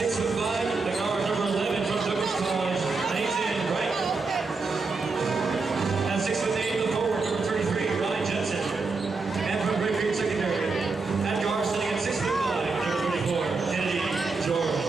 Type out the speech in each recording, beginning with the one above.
6'5", the guard number 11 from Douglas College, Nathan Wright. At 6'8", the forward number 33, Ryan Jensen. And from Great Creek Secondary, at guard sitting at 6'5", number 24, Kennedy George.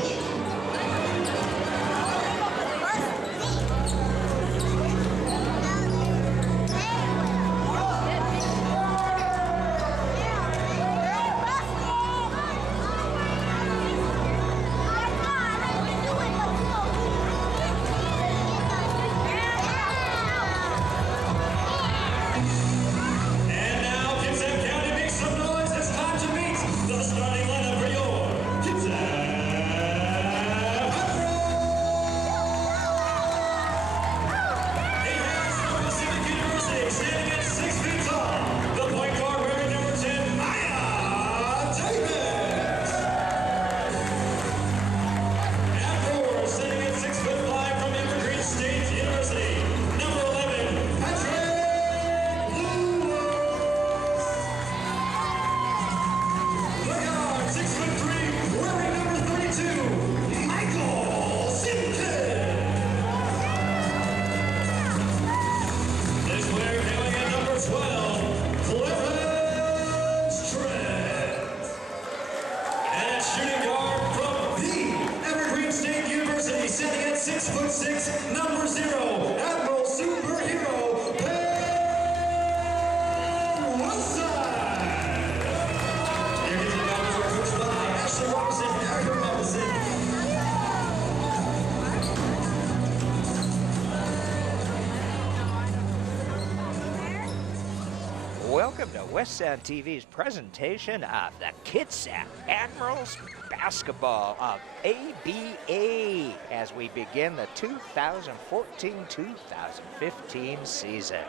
Welcome to West Sound TV's presentation of the Kitsap Admirals basketball of ABA as we begin the 2014-2015 season.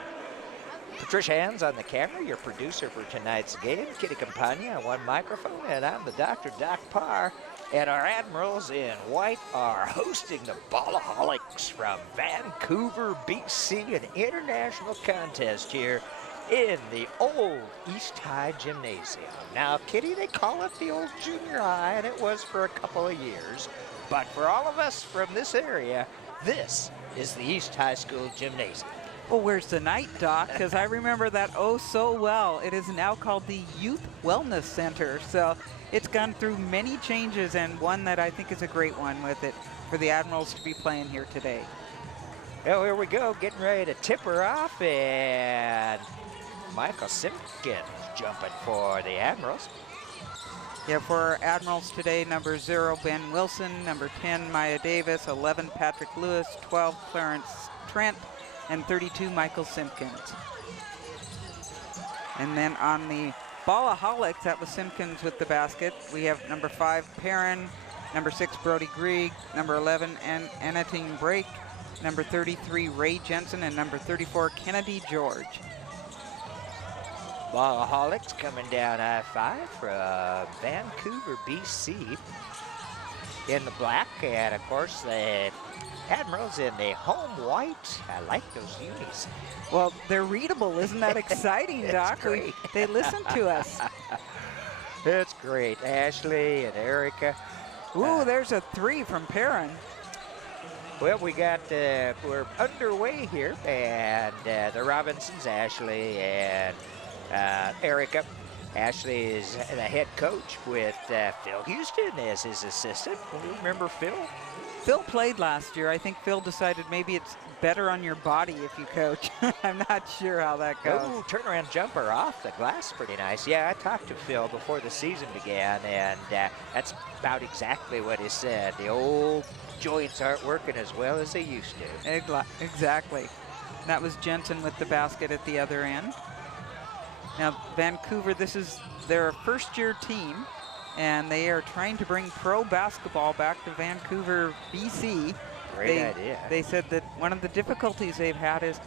Patricia Hands on the camera, your producer for tonight's game. Kitty Campagna on one microphone, and I'm the Dr. Doc Parr. And our Admirals in white are hosting the Balloholics from Vancouver, BC, an international contest here in the old East High Gymnasium. Now, Kitty, they call it the old junior high, and it was for a couple of years. But for all of us from this area, this is the East High School Gymnasium. Well, where's the night, Doc? Because I remember that oh so well. It is now called the Youth Wellness Center. So it's gone through many changes, and one that I think is a great one with it for the Admirals to be playing here today. Well, here we go, getting ready to tip her off, and Michael Simpkins jumping for the Admirals. Yeah, for our Admirals today, number 0, Ben Wilson, number 10, Maya Davis, 11, Patrick Lewis, 12, Clarence Trent, and 32, Michael Simpkins. And then on the Balloholics, that was Simpkins with the basket. We have number 5, Perrin, number 6, Brody Grieg, number 11, Anating Brake, number 33, Ray Jensen, and number 34, Kennedy George. Balloholics coming down I-5 from Vancouver, BC in the black, and of course the Admirals in the home white. I like those unis. Well, they're readable. Isn't that exciting, Doc? Great. They listen to us. It's great. Ashley and Erica. Ooh, there's a 3 from Perrin. Well, we got, we're underway here, and the Robinsons, Ashley and Erica. Ashley is the head coach with Phil Houston as his assistant. You remember Phil? Phil played last year. I think Phil decided maybe it's better on your body if you coach. I'm not sure how that goes. Oh, turnaround jumper off the glass, pretty nice. Yeah, I talked to Phil before the season began, and that's about exactly what he said. The old joints aren't working as well as they used to. Exactly. That was Jensen with the basket at the other end. Now, Vancouver, this is their first-year team, and they are trying to bring pro basketball back to Vancouver, BC. Great idea. They said that one of the difficulties they've had is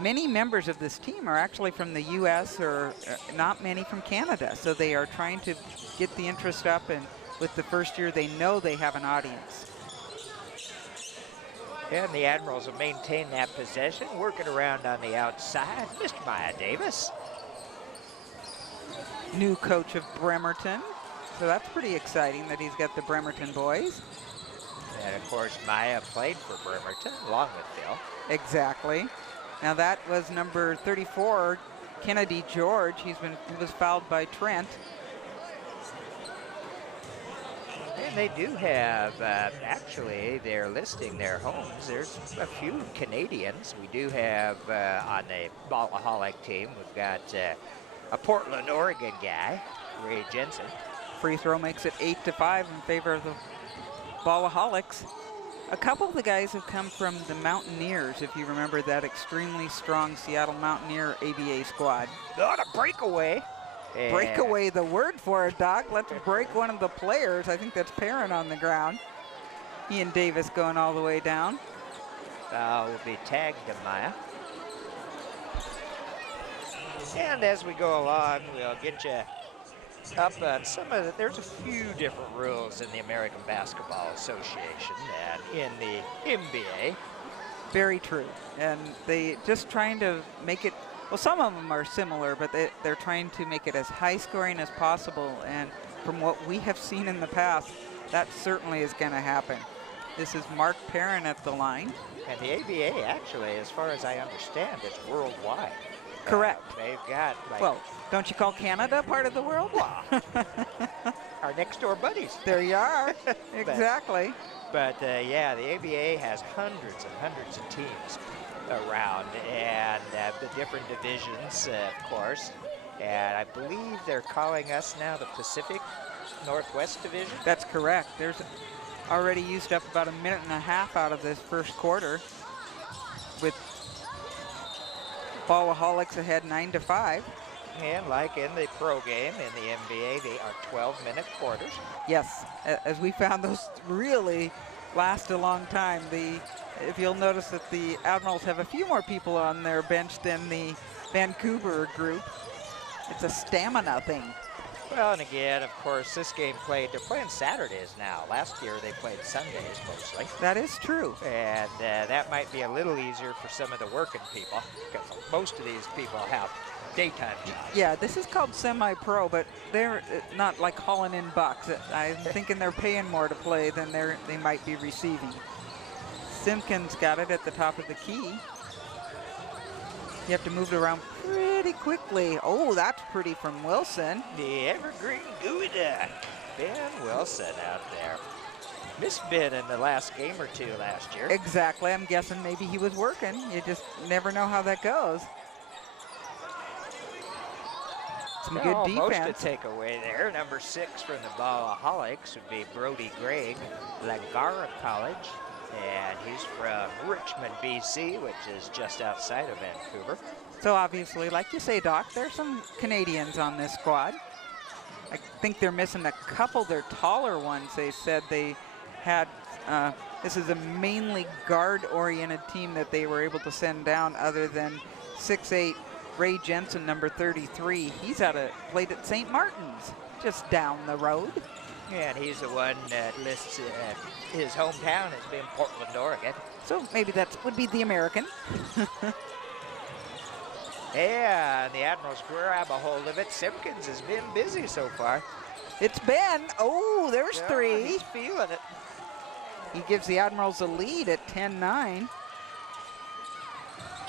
many members of this team are actually from the U.S. or not many from Canada. So they are trying to get the interest up, and with the first year, they know they have an audience. And the Admirals have maintained that possession, working around on the outside. Mr. Maya Davis. New coach of Bremerton, So that's pretty exciting that he's got the Bremerton boys. And of course, Maya played for Bremerton along with Phil. Exactly. Now that was number 34, Kennedy George. He was fouled by Trent. And they do have, actually, they're listing their homes. There's a few Canadians. We do have on the Balloholic team, we've got a Portland, Oregon guy, Ray Jensen. Free throw makes it 8-5 in favor of the Balloholics. A couple of the guys have come from the Mountaineers, if you remember that extremely strong Seattle Mountaineer ABA squad. Got a breakaway. Breakaway, the word for it, Doc. Let's break one of the players. I think that's Perrin on the ground. He and Davis going all the way down. Will be tagged to Maya. And as we go along, we'll get you up on some of the, there's a few different rules in the American Basketball Association and in the NBA. Very true. And they just trying to make it, well, some of them are similar, but they're trying to make it as high scoring as possible. And from what we have seen in the past, that certainly is going to happen. This is Mark Perrin at the line. And the ABA, actually, as far as I understand, is worldwide. Correct. They've got, like, well, don't you call Canada part of the world? our next door buddies. There you are. Exactly. But yeah, the ABA has hundreds and hundreds of teams around, and the different divisions, of course. And I believe they're calling us now the Pacific Northwest Division. That's correct. There's already used up about a minute and a half out of this first quarter, with Balloholics ahead 9-5. And like in the pro game in the NBA, they are 12-minute quarters. Yes, as we found, those really last a long time. If you'll notice that the Admirals have a few more people on their bench than the Vancouver group. It's a stamina thing. Well, and again, of course, this game they're playing Saturdays now. Last year they played Sundays mostly. That is true. And that might be a little easier for some of the working people, because most of these people have daytime jobs. Yeah, this is called semi-pro, but they're not like hauling in bucks. I'm thinking they're paying more to play than they might be receiving. Simpkins got it at the top of the key. You have to move it around pretty quickly. Oh, that's pretty from Wilson. The evergreen Gouda, Ben Wilson out there. Missed Ben in the last game or two last year. Exactly. I'm guessing maybe he was working. You just never know how that goes. Some good defense. Almost a takeaway there. Number 6 from the Balloholics would be Brody Gregg, Lagara College. And he's from Richmond, BC, which is just outside of Vancouver. So obviously, like you say, Doc, there's some Canadians on this squad. I think they're missing a couple. They're taller ones. They said they had, this is a mainly guard-oriented team that they were able to send down, other than 6'8", Ray Jensen, number 33. He's played at St. Martin's, just down the road. Yeah, and he's the one that lists his hometown as being Portland, Oregon. So maybe that would be the American. Yeah, and the Admirals grab a hold of it. Simpkins has been busy so far. It's Ben. Oh, there's 3. He's feeling it. He gives the Admirals a lead at 10-9.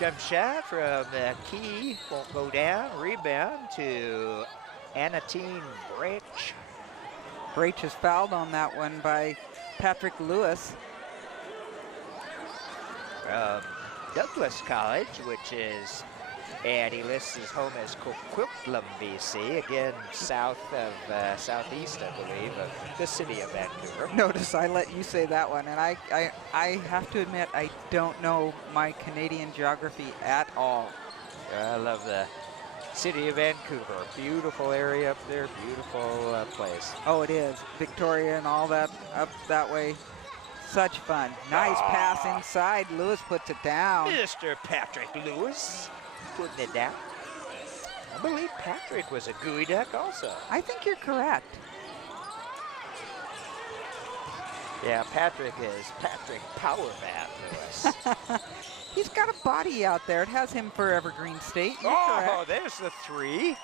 Jump shot from the key, won't go down. Rebound to Anatine Brach. Brach is fouled on that one by Patrick Lewis. From Douglas College, which is, and he lists his home as Coquitlam, BC, again southeast, I believe, of the city of Vancouver. Notice I let you say that one, and I have to admit I don't know my Canadian geography at all. I love the city of Vancouver. Beautiful area up there, beautiful place. Oh, it is. Victoria and all that up that way. Such fun. Nice pass inside. Lewis puts it down. Mr. Patrick Lewis putting it down. I believe Patrick was a gooey duck also. I think you're correct. Yeah, Patrick is Patrick Powerman Lewis. He's got a body out there. It has him for Evergreen State. You're correct. There's the 3.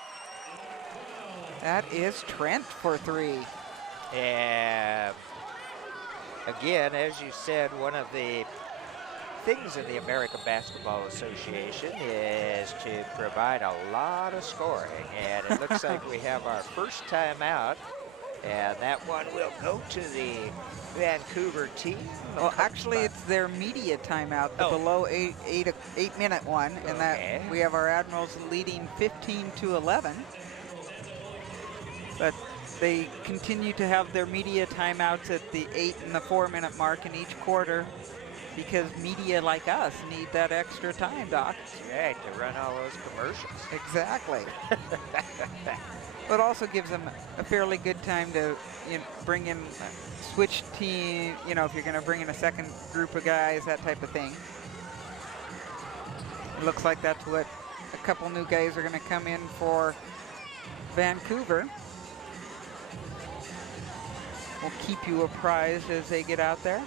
That is Trent for 3. And again, as you said, one of the things in the American Basketball Association is to provide a lot of scoring. And it looks like we have our first timeout. And that one will go to the Vancouver team. Well, actually, it's their media timeout, the below 8-minute one, and that we have our Admirals leading 15-11. But they continue to have their media timeouts at the 8 and the 4-minute mark in each quarter because media like us need that extra time, Doc. That's right, to run all those commercials. Exactly. But also gives them a fairly good time to bring in, switch team, if you're going to bring in a second group of guys, that type of thing. It looks like that's what a couple new guys are going to come in for Vancouver. We'll keep you apprised as they get out there.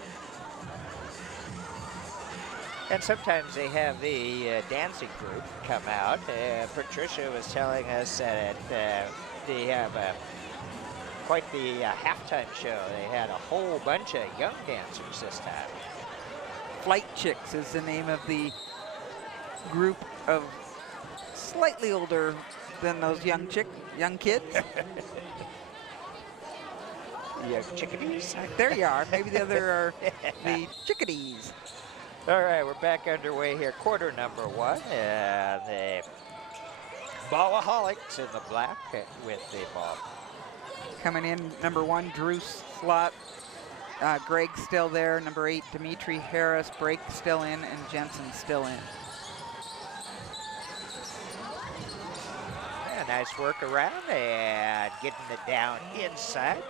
And sometimes they have the dancing group come out. Patricia was telling us that they have quite the halftime show. They had a whole bunch of young dancers this time. Flight Chicks is the name of the group of slightly older than those young kids. Young chickadees. There you are. Maybe the other are the chickadees. All right, we're back underway here. Quarter number 1. And the Balloholics in the black with the ball. Coming in, number 1, Drew Slot. Greg still there. Number 8, Dimitri Harris. Brake still in, and Jensen still in. Yeah, nice work around and getting it down inside.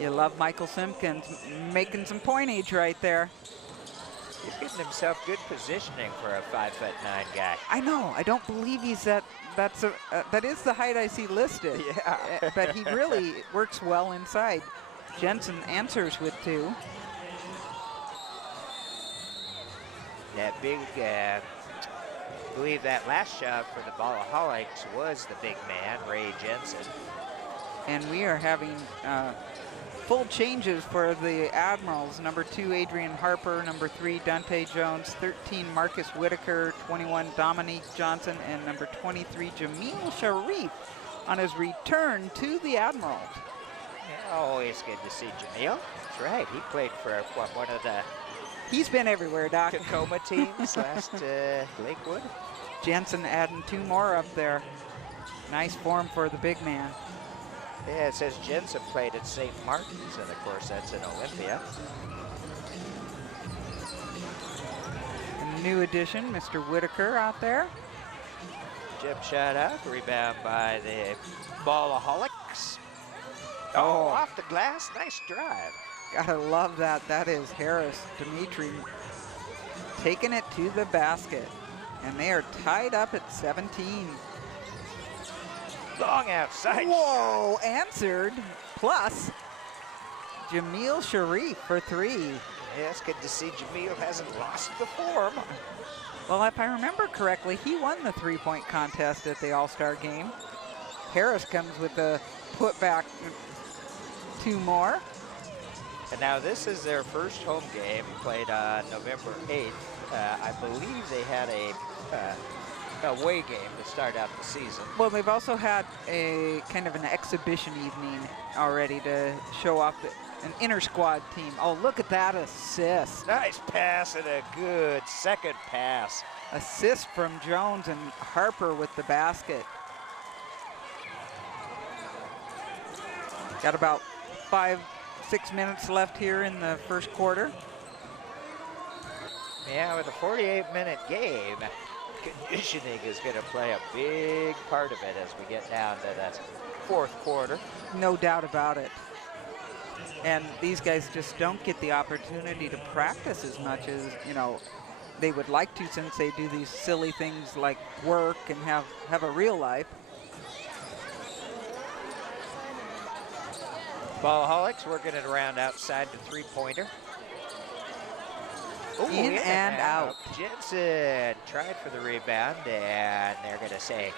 You love Michael Simpkins making some pointage right there. He's getting himself good positioning for a 5'9" guy. I know. I don't believe he's that is the height I see listed. Yeah. But he really works well inside. Jensen answers with 2. That big, I believe that last shot for the Balloholics was the big man, Ray Jensen. And we are having full changes for the Admirals. Number 2, Adrian Harper. Number 3, Dante Jones. 13, Marcus Whitaker. 21, Dominique Johnson. And number 23, Jamil Sharif on his return to the Admirals. Yeah, always good to see Jamil. That's right. He played for one of the He's been everywhere, Doc. Tacoma teams last Lakewood. Jensen adding 2 more up there. Nice form for the big man. Yeah, it says Jensen played at St. Martin's, and of course that's in Olympia. A new addition, Mr. Whitaker out there. Jump shot up, rebound by the Balloholics. Oh, off the glass, nice drive. Gotta love that. That is Harris, Dimitri, taking it to the basket. And they are tied up at 17. Long outside. Whoa, answered. Plus, Jamil Sharif for 3. Yeah, it's good to see Jamil hasn't lost the form. Well, if I remember correctly, he won the 3-point contest at the All-Star game. Harris comes with a putback, 2 more. And now this is their first home game, played on November 8th. I believe they had a away game to start out the season. Well, they've also had a kind of an exhibition evening already to show off an inter-squad team. Oh, look at that assist. Nice pass and a good second pass. Assist from Jones and Harper with the basket. Got about 5-6 minutes left here in the first quarter. Yeah, with a 48-minute game, conditioning is going to play a big part of it as we get down to that 4th quarter. No doubt about it. And these guys just don't get the opportunity to practice as much as, they would like to, since they do these silly things like work and have a real life. Balloholics working it around outside the 3-pointer. Ooh, in and out. Jensen tried for the rebound, and they're going to say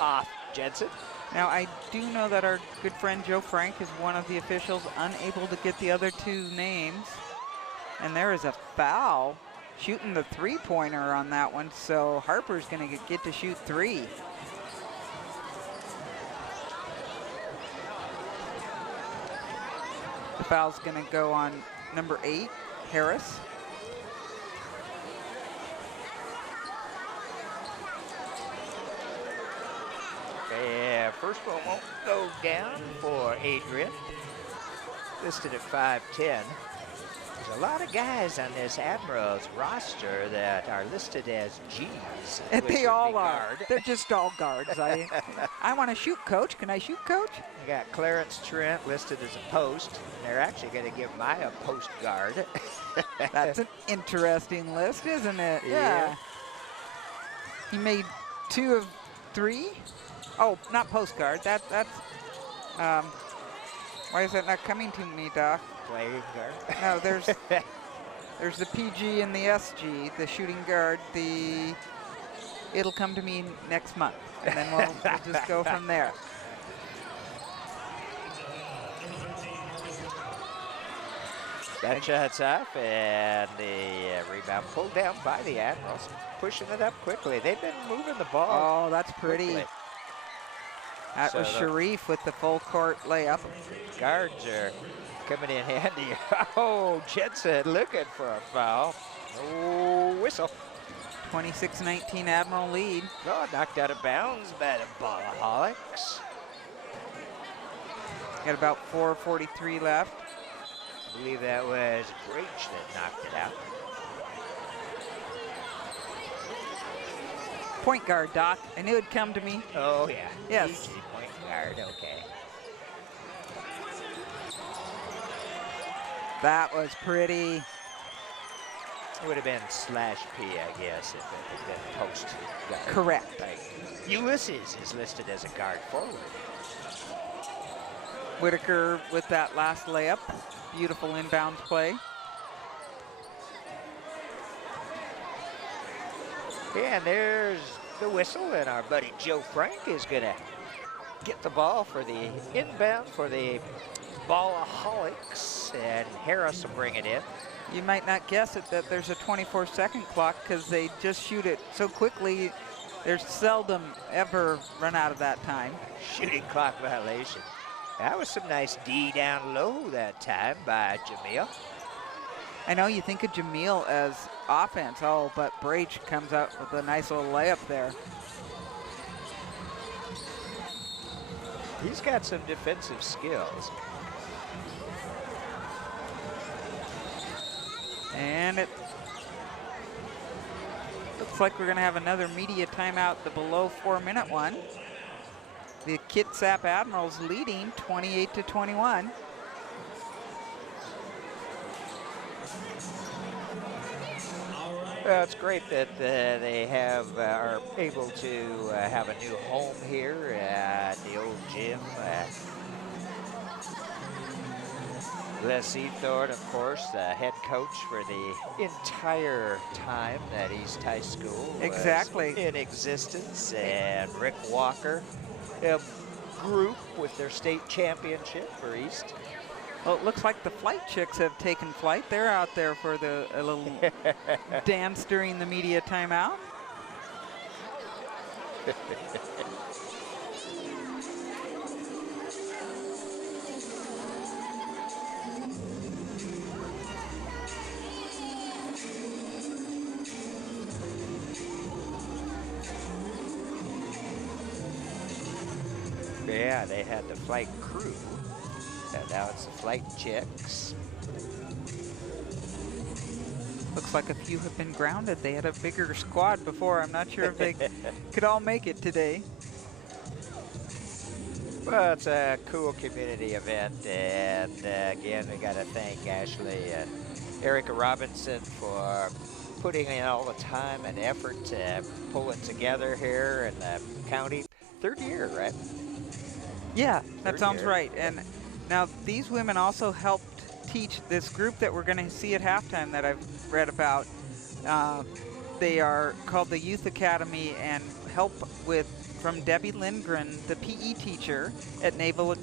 off Jensen. Now, I do know that our good friend Joe Frank is one of the officials unable to get the other two names. And there is a foul shooting the three-pointer on that one, so Harper's going to get to shoot 3. The foul's going to go on number 8, Harris. Yeah, first one won't go down for Adrian. Listed at 5'10". There's a lot of guys on this Admirals roster that are listed as G's. And which they would all be are. guard. They're just all guards. I want to shoot, coach. Can I shoot, coach? We got Clarence Trent listed as a post. They're actually going to give Maya a post guard. That's an interesting list, isn't it? Yeah. He made 2 of 3. Oh, not post guard. That's why is that not coming to me, Doc? Playing guard. No, there's the PG and the SG, the shooting guard. It'll come to me next month, and then we'll just go from there. That shot's off, and the rebound pulled down by the Admirals, pushing it up quickly. They've been moving the ball. Oh, that's pretty. quickly. That was Sharif with the full court layup. Guards are coming in handy. Oh, Jensen looking for a foul. Oh, whistle. 26-19 Admiral lead. Oh, knocked out of bounds by the Balloholics. Got about 4:43 left. I believe that was Breach that knocked it out. Point guard, Doc. I knew it'd come to me. Oh, yeah. Yes. Easy point guard, okay. That was pretty. It would have been /P, I guess, if it had been post guard. Correct. Like, Ulysses is listed as a guard forward. Whitaker with that last layup. Beautiful inbounds play. Yeah, and there's the whistle, and our buddy Joe Frank is going to get the ball for the inbound for the Balloholics, and Harris will bring it in. You might not guess it that there's a 24-second clock because they just shoot it so quickly. There's seldom ever run out of that time. Shooting clock violation. That was some nice D down low that time by Jamil. I know you think of Jamil as offense, oh, but Breach comes out with a nice little layup there. He's got some defensive skills. And it looks like we're going to have another media timeout, the below 4-minute one. The Kitsap Admirals leading 28-21. Well, it's great that they are able to have a new home here at the old gym. Les Ethorn, of course, the head coach for the entire time that East High School was in existence, and Rick Walker, a group with their state championship for East. Well, it looks like the flight chicks have taken flight. They're out there for a little dance during the media timeout. Yeah, they had the flight crew, and now it's the flight chicks. Looks like a few have been grounded. They had a bigger squad before. I'm not sure if they could all make it today. Well, it's a cool community event, and again, we got to thank Ashley and Erica Robinson for putting in all the time and effort to pull it together here in the county. 3rd year, right? Yeah, that sounds right. And now these women also helped teach this group that we're going to see at halftime that I've read about. They are called the Youth Academy and help with from Debbie Lindgren, the PE teacher at Naval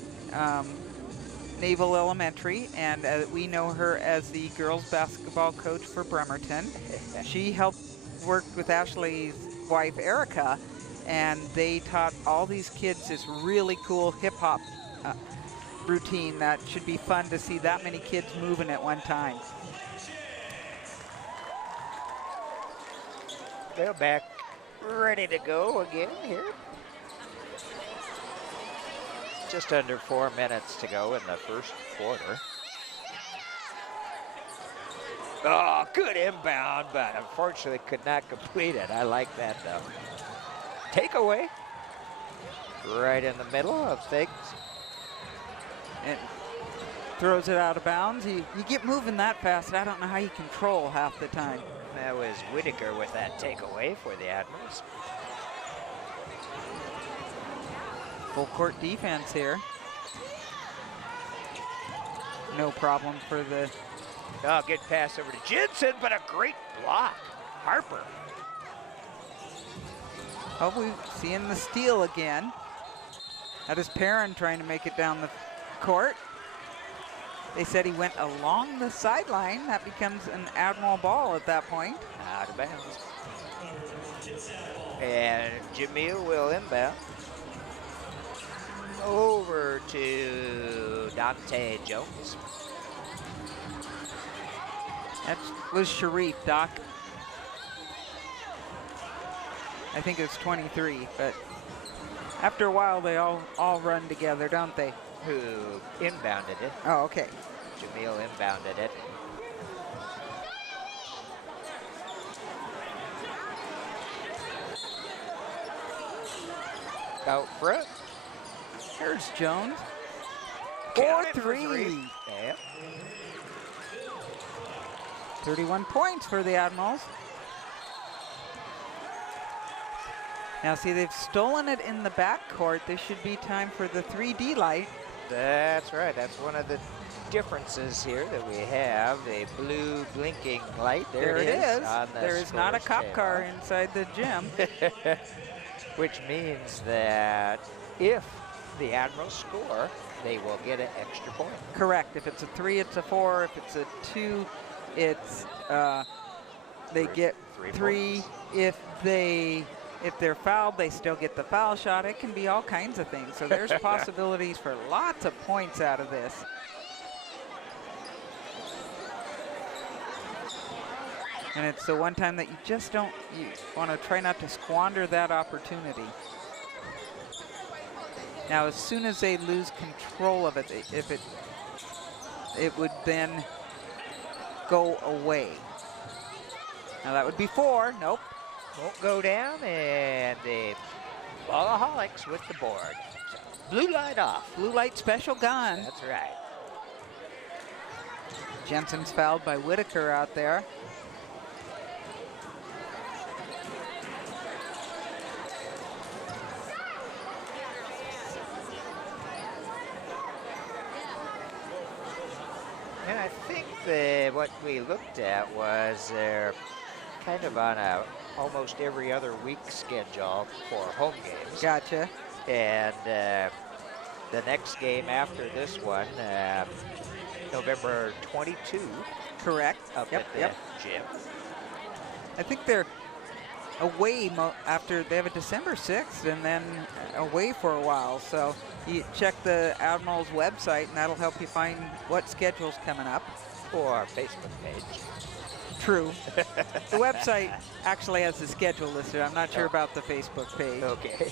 Elementary, and we know her as the girls basketball coach for Bremerton. She helped work with Ashley's wife, Erica, and they taught all these kids this really cool hip-hop routine that should be fun to see that many kids moving at one time. They're back ready to go again here. Just under 4 minutes to go in the first quarter. Oh, good inbound, but unfortunately could not complete it. I like that, though. Takeaway. Right in the middle of things. And throws it out of bounds. You get moving that fast, I don't know how you control half the time. That was Whitaker with that takeaway for the Admirals. Full court defense here. No problem for the... Oh, good pass over to Jensen, but a great block. Harper. Oh, we're seeing the steal again. That is Perrin trying to make it down the court. They said he went along the sideline. That becomes an Admiral ball at that point. Out of bounds. And Jamil will inbound. Over to Dante Jones. That was Sharif, Doc. I think it's 23, but after a while they all run together, don't they? Who inbounded it. Oh, okay. Jamil inbounded it. Out front. Here's Jones. Count it for 4-3. Yeah. 31 points for the Admirals. Now see, they've stolen it in the backcourt. This should be time for the 3D light. That's right. That's one of the differences here that we have. A blue blinking light. There it is. On the there is not a scores cop table. car inside the gym. Which means that if the Admirals score, they will get an extra point. Correct. If it's a 3, it's a 4. If it's a 2, it's they get 3. If they're fouled, they still get the foul shot. It can be all kinds of things. So there's possibilities for lots of points out of this. And it's the one time that you just don't, you want to try not to squander that opportunity. Now, as soon as they lose control of it, it would then go away. Now that would be 4. Nope. Won't go down, and the Balloholics with the board. Blue light off. Blue light special gun. That's right. Jensen's fouled by Whitaker out there. And I think that what we looked at was they're kind of on a almost every other week schedule for home games. Gotcha. And the next game after this one, November 22. Correct. Up at the gym. I think they're away after they have a December 6th and then away for a while. So you check the Admirals website and that'll help you find what schedule's coming up. Or our Facebook page. True. The website actually has the schedule listed. I'm not sure about the Facebook page. Okay.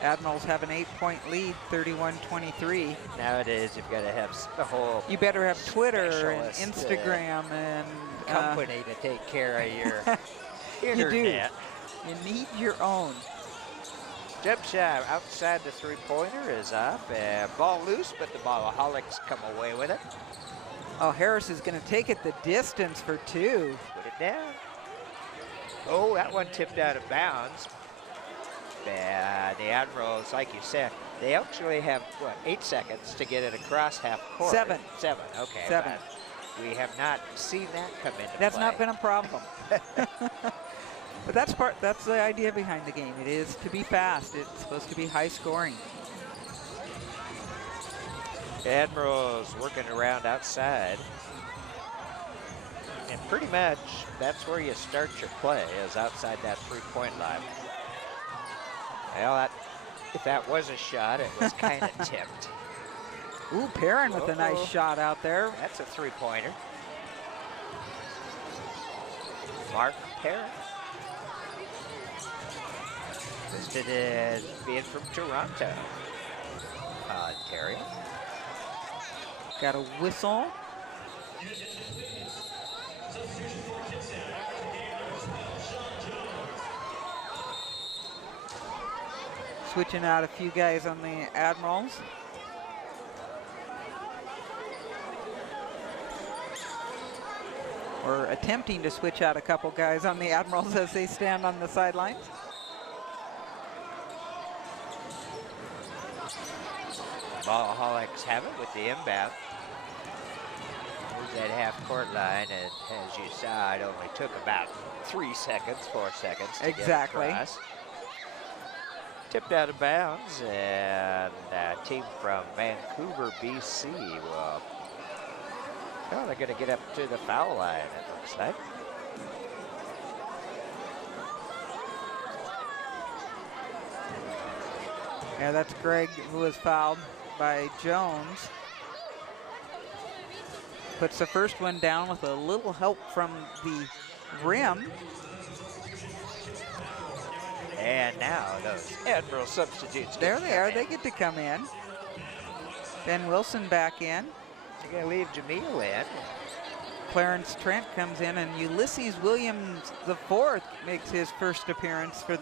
Admirals have an 8-point lead, 31-23. Nowadays, you've got to have the whole You better have Twitter and specialist, Instagram and company to take care of your internet. You need your own. Jump shot outside the three-pointer is up. Ball loose, but the Balloholics come away with it. Oh, Harris is going to take it the distance for 2. Put it down. Oh, that one tipped out of bounds. The Admirals, like you said, they actually have, what, 8 seconds to get it across half court. 7. 7, okay. 7. We have not seen that come into That's play. not been a problem. But that's the idea behind the game. It is to be fast. It's supposed to be high scoring. Admirals working around outside. And pretty much that's where you start your play, is outside that 3-point line. Well, if that was a shot, it was kind of tipped. Ooh, Perrin with a nice shot out there. That's a 3-pointer. Mark Perrin. Listed as being from Toronto, Ontario. Got a whistle. Switching out a few guys on the Admirals. Or attempting to switch out a couple guys on the Admirals as they stand on the sidelines. Balloholics have it with the inbound. There's that half-court line, and as you saw, it only took about 4 seconds to get across. Tipped out of bounds, and a team from Vancouver, BC will, well, they're going to get up to the foul line, it looks like. Yeah, that's Greg, who was fouled by Jones. Puts the first one down with a little help from the rim. And now those Admiral substitutes. There they are, they get to come in. Ben Wilson back in. They're going to leave Jamil in. Clarence Trent comes in, and Ulysses Williams IV makes his first appearance for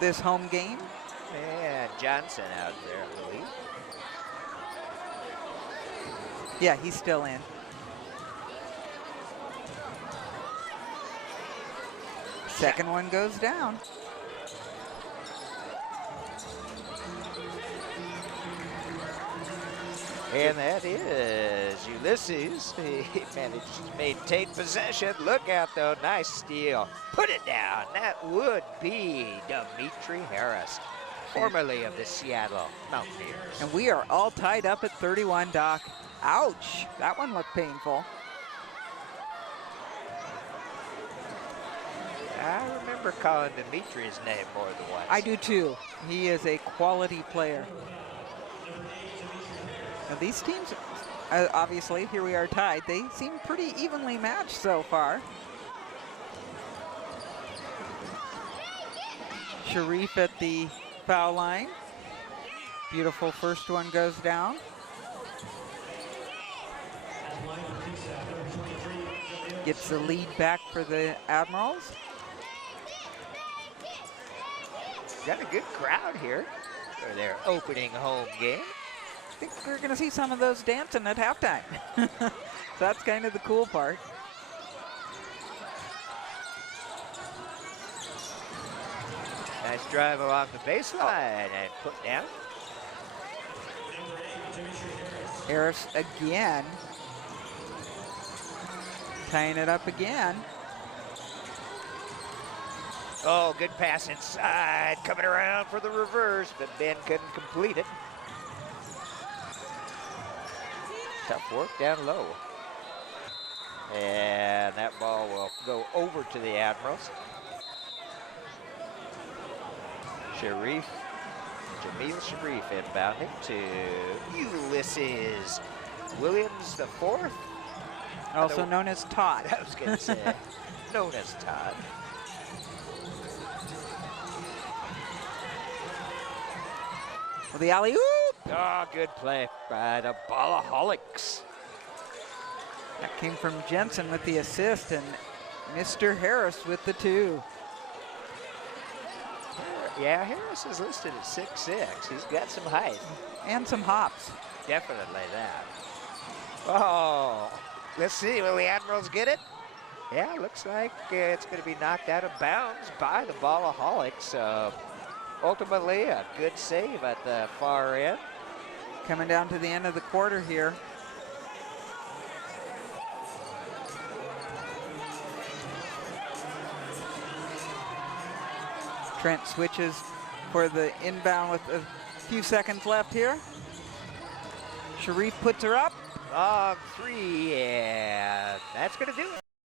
this home game. And Johnson out there, I believe. Yeah, he's still in. Second one goes down. And that is Ulysses. He managed to maintain possession. Look out, though. Nice steal. Put it down. That would be Dimitri Harris, formerly of the Seattle Mountaineers. And we are all tied up at 31, Doc. Ouch. That one looked painful. I remember calling Dimitri's name more than once. I do too. He is a quality player. Now these teams, obviously, here we are tied. They seem pretty evenly matched so far. Sharif at the foul line. Beautiful first one goes down. Gets the lead back for the Admirals. Got a good crowd here for their opening home game. I think we're going to see some of those dancing at halftime. So that's kind of the cool part. Nice drive along the baseline and put down. Harris again. Tying it up again. Oh, good pass inside. Coming around for the reverse, but Ben couldn't complete it. Tough work down low. And that ball will go over to the Admirals. Jamil Sharif inbounding to Ulysses Williams IV. Also known as Todd. I was going to say, known as Todd. Well, the alley-oop. Oh, good play by the Balloholics. That came from Jensen with the assist, and Mr. Harris with the 2. Yeah, Harris is listed at 6'6". He's got some height. And some hops. Definitely that. Oh, let's see, will the Admirals get it? Yeah, looks like it's going to be knocked out of bounds by the Balloholics. Ultimately, a good save at the far end. Coming down to the end of the quarter here. Trent switches for the inbound with a few seconds left here. Sharif puts her up. Long three, and that's going to do it.